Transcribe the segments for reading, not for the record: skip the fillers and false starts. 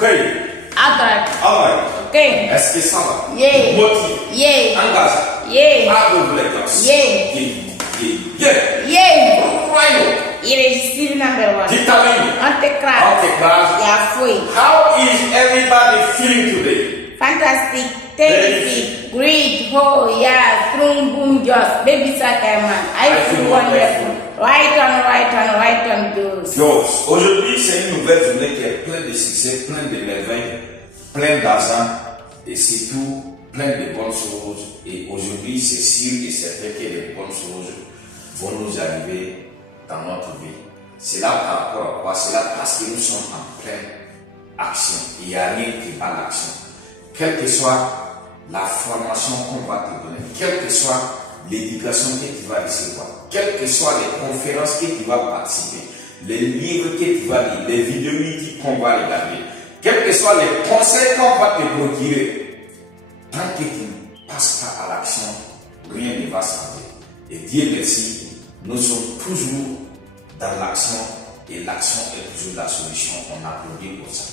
Ok. À droite. Alright. Ok. Est-ce que ça va? Yeah. Motivé. Yeah. Engagé. Yeah. Pas de blessure. Yeah. Yeah. Yeah. Royal. Irrésistible number one. Déterminé. Antécrase. Antécrase. Yafoué. How is everybody feeling today? Fantastic. Tasty. Great. Oh yeah. Throom boom just. Baby Sakaman. I feel wonderful. Right on, girls. Girls. Aujourd'hui, c'est une nouvelle journée qui est pleine de succès, pleine de merveilles, pleine d'argent et surtout pleine de bonnes choses. Et aujourd'hui, c'est sûr et certain que les bonnes choses vont nous arriver dans notre vie. C'est là par rapport à quoi? C'est là parce que nous sommes en pleine action. Il n'y a rien qui bat l'action. Quelle que soit la formation qu'on va te donner, quelle que soit l'éducation que tu vas recevoir, quelles que soient les conférences que tu vas participer, les livres que tu vas lire, les vidéos qu'on va regarder, quels que soient les conseils qu'on va te procurer, tant que tu ne passes pas à l'action, rien ne va changer. Et Dieu merci, nous sommes toujours dans l'action et l'action est toujours la solution. On applaudit pour ça.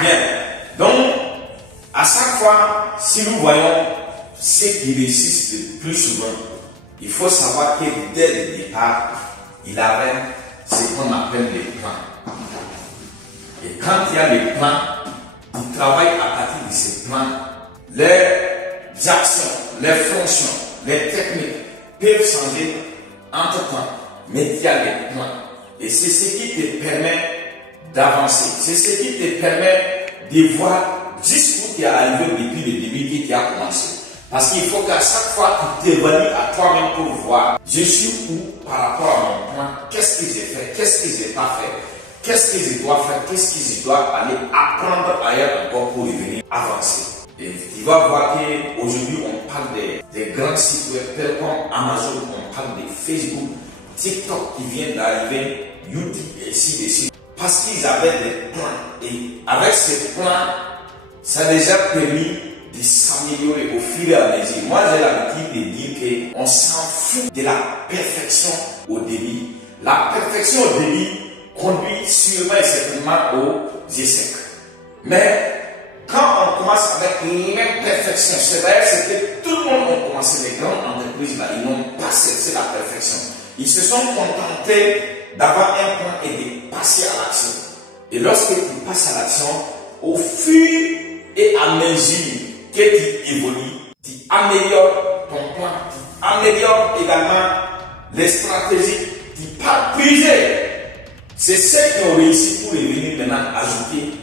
Bien, donc à chaque fois, si nous voyons ceux qui réussissent le plus souvent, il faut savoir que dès le départ, il avait ce qu'on appelle les plans. Et quand il y a les plans, il travaille à partir de ces plans. Les actions, les fonctions, les techniques peuvent changer entre temps, mais il y a les plans. Et c'est ce qui te permet d'avancer. C'est ce qui te permet de voir jusqu'où tu es arrivé depuis le début que tu as commencé. Parce qu'il faut qu'à chaque fois tu t'évalues à toi-même pour voir je suis où par rapport à mon plan, qu'est-ce que j'ai fait, qu'est-ce que j'ai pas fait, qu'est-ce que je dois faire, qu'est-ce que je dois aller apprendre ailleurs encore pour revenir avancer. Et tu vas voir qu'aujourd'hui on parle des grands sites web tels comme Amazon, on parle de Facebook, TikTok qui vient d'arriver, YouTube et ainsi de suite. Parce qu'ils avaient des plans et avec ces plans, ça a déjà permis de s'améliorer au fur et à mesure. Moi, j'ai l'habitude de dire qu'on s'en fout de la perfection au début. La perfection au début conduit sûrement et certainement aux échecs. Mais quand on commence avec l'imperfection, c'est-à-dire que tout le monde a commencé, les grandes entreprises là, ils n'ont pas cherché la perfection. Ils se sont contentés d'avoir un plan et de passer à l'action. Et lorsque tu passes à l'action, au fur et à mesure que tu évolues, tu améliores ton plan, tu améliores également les stratégies, tu pars puiser. C'est ce qui ont réussi pour revenir maintenant ajouter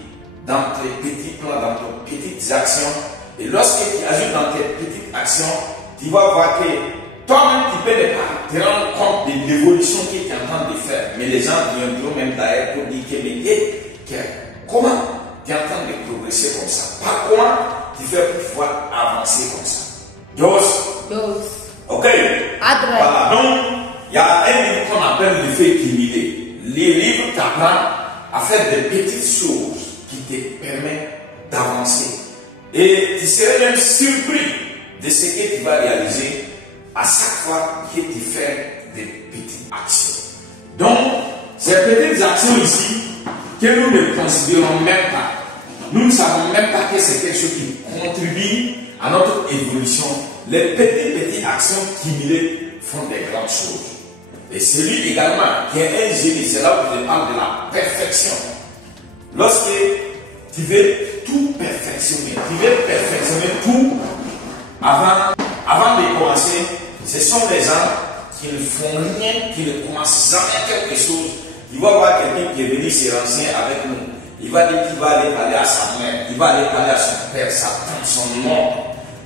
dans tes petits plans, dans tes petites actions. Et lorsque tu ajoutes dans tes petites actions, tu vas voir que toi-même tu peux ne pas te rendre compte de l'évolution que tu es en train de faire. Mais les gens viendront même derrière pour dire que comment tu es en train de progresser comme ça? Par comment tu fais pour pouvoir avancer comme ça? Dos. Ok. Voilà. Donc, il y a un livre qu'on appelle l'effet cumulé. Les livres t'apprennent à faire des petites choses qui te permettent d'avancer. Et tu serais même surpris de ce que tu vas réaliser à chaque fois que tu fais des petites actions. Donc, ces petites actions ici, que nous ne considérons même pas, nous ne savons même pas que c'est quelque chose qui contribue à notre évolution. Les petites actions cumulées font des grandes choses. Et celui également qui est un génie, c'est là où je parle de la perfection. Lorsque tu veux tout perfectionner, tout avant de commencer, ce sont les gens qui ne font rien, qui ne commencent jamais quelque chose. Il va voir quelqu'un qui est venu se renseigner avec nous. Il va dire qu'il va aller parler à sa mère, il va aller parler à son père, sa tante, son oncle,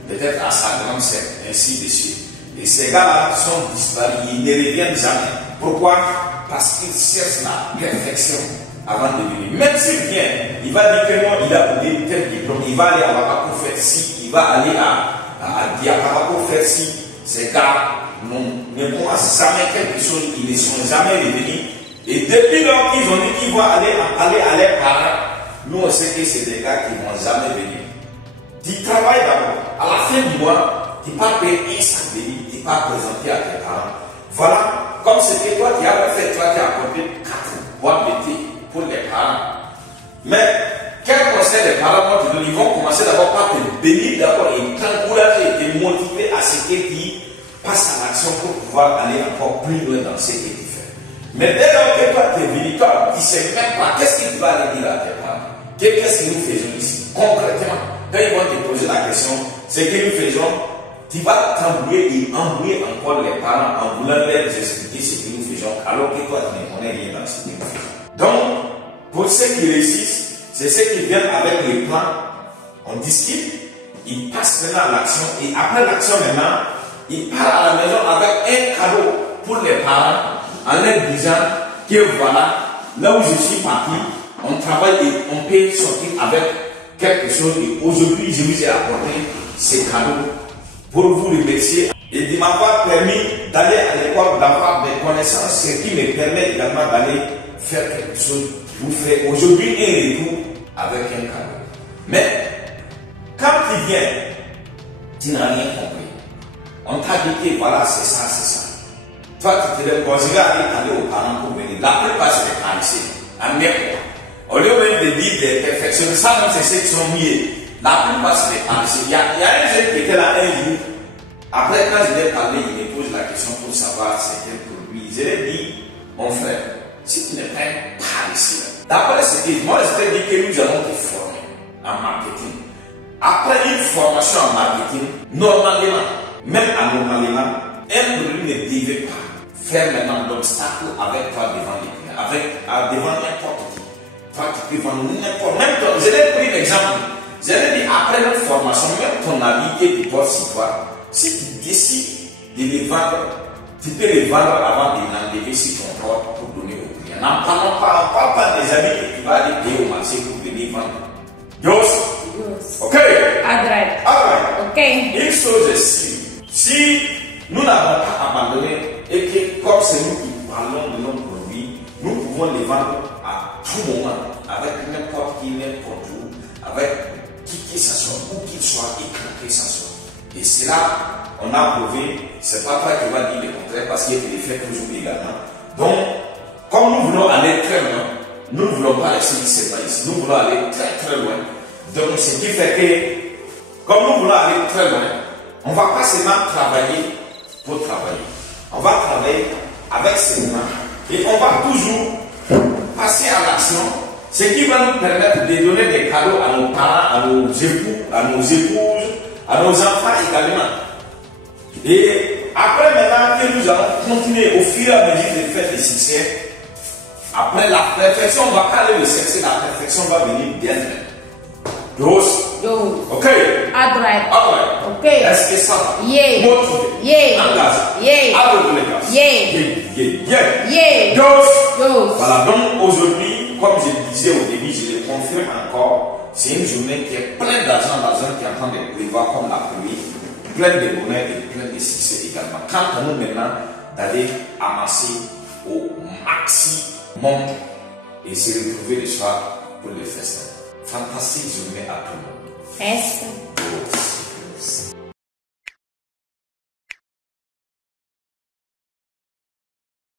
peut-être à sa grande sœur, ainsi de suite. Et ces gars-là sont disparus, ils ne reviennent jamais. Pourquoi? Parce qu'ils cherchent la perfection avant de venir. Même s'il vient, il va dire que non, il a oublié tel diplôme, il va aller à Ouagadougou pour faire ci, il va aller à Diakara pour faire ci. Ces gars ne commencent jamais quelque chose, ils ne sont jamais revenus. Et depuis lors qu'ils ont dit qu'ils vont aller à leurs parents, nous on sait que c'est des gars qui ne vont jamais venir. Tu travailles d'abord. À la fin du mois, tu vas payer un sac de vie, tu vas présenter à tes parents. Voilà, comme c'était toi, tu as fait, toi, tu as apporté 4 boîtes de thé pour les parents. Mais quel conseil les parents vont te donner? Ils vont commencer d'abord par te bénir d'abord et t'encourager et te motiver à ce que tu passes à l'action pour pouvoir aller encore plus loin dans ce que tu fais. Mais dès lors que toi tu es venu, toi tu ne sais même pas qu'est-ce que tu vas aller dire à tes parents. Qu'est-ce que nous faisons ici concrètement? Quand ils vont te poser la question, ce que nous faisons, tu vas t'embrouiller et embrouiller encore les parents en voulant leur expliquer ce que nous faisons alors que toi tu ne connais rien dans ce que nous faisons. Donc, pour ceux qui réussissent, c'est ceux qui viennent avec les plans, on discute, ils passent maintenant à l'action et après l'action maintenant, ils partent à la maison avec un cadeau pour les parents en leur disant que voilà, là où je suis parti, on travaille et on peut sortir avec quelque chose et aujourd'hui je vous ai apporté ces cadeaux pour vous remercier et de m'avoir permis d'aller à l'école, d'avoir des connaissances, ce qui me permet également d'aller faire quelque chose. Vous faites aujourd'hui un retour avec un cadeau. Mais quand tu viens, tu n'as rien compris. On t'a dit que voilà, c'est ça, c'est ça. Toi, tu te lèves, quand je vais aller aux parents pour venir. La plupart, c'est des parisiens. À Mecque. Au lieu même de dire des perfections, ça, même c'est ceux qui sont mieux. La plupart, c'est des parisiens. Il y a un jeune qui était là un jour. Après, quand je lui ai parlé, il me pose la question pour savoir c'est quel produit. Je lui ai dit, mon frère, si tu n'es pas un parisien, d'après ce que moi, je t'ai dit que nous allons te former en marketing. Après une formation en marketing, normalement, même anormalement, un produit ne devait pas faire maintenant d'obstacle avec toi devant les clients, devant n'importe qui. Toi, tu peux vendre n'importe, même toi, je l'ai pris l'exemple. Je l'ai dit, après notre formation, même ton habit que tu portes sur toi, si tu décides de les vendre, tu peux les vendre avant de l'enlever sur ton corps pour donner aux clients. N'en parlons pas, on ne parle pas des habits que tu vas aller payer au marché pour venir vendre. Yes? Ok? Alright. Ok. Une chose est sûre, si nous n'avons pas abandonné et que comme c'est nous qui parlons de nos produits, nous pouvons les vendre à tout moment, avec n'importe qui, n'importe où, avec qui que ce soit, où qu'il soit et quand que ce soit. Et c'est là, on a prouvé, c'est pas toi qui vas dire le contraire parce qu'il le fait toujours également. Donc, comme nous voulons aller très loin, nous ne voulons pas rester seulement ici, nous voulons aller très très loin. Donc, ce qui fait que, comme nous voulons aller très loin, on ne va pas seulement travailler pour travailler. On va travailler avec ses mains et on va toujours passer à l'action, ce qui va nous permettre de donner des cadeaux à nos parents, à nos époux, à nos épouses, à nos enfants également. Et après maintenant que nous allons continuer au fur et à mesure de faire des succès, après la perfection, on ne va pas aller le chercher, la perfection va venir d'elle-même. Dos. Ok. Alright. Ok. Est-ce que ça va? Yeah. Motivé. Yeah. Engagé. Yeah. Aveuglé. Yeah. Dos. Voilà, donc aujourd'hui, comme je le disais au début, je le confirme encore, c'est une journée qui est pleine d'argent qui est en train de prévoir comme la pluie, pleine de bonheur et pleine de succès également. Quant à nous maintenant, d'aller amasser au maximum et se retrouver le soir pour le festin. Fantastique journée à tout le monde. Essa.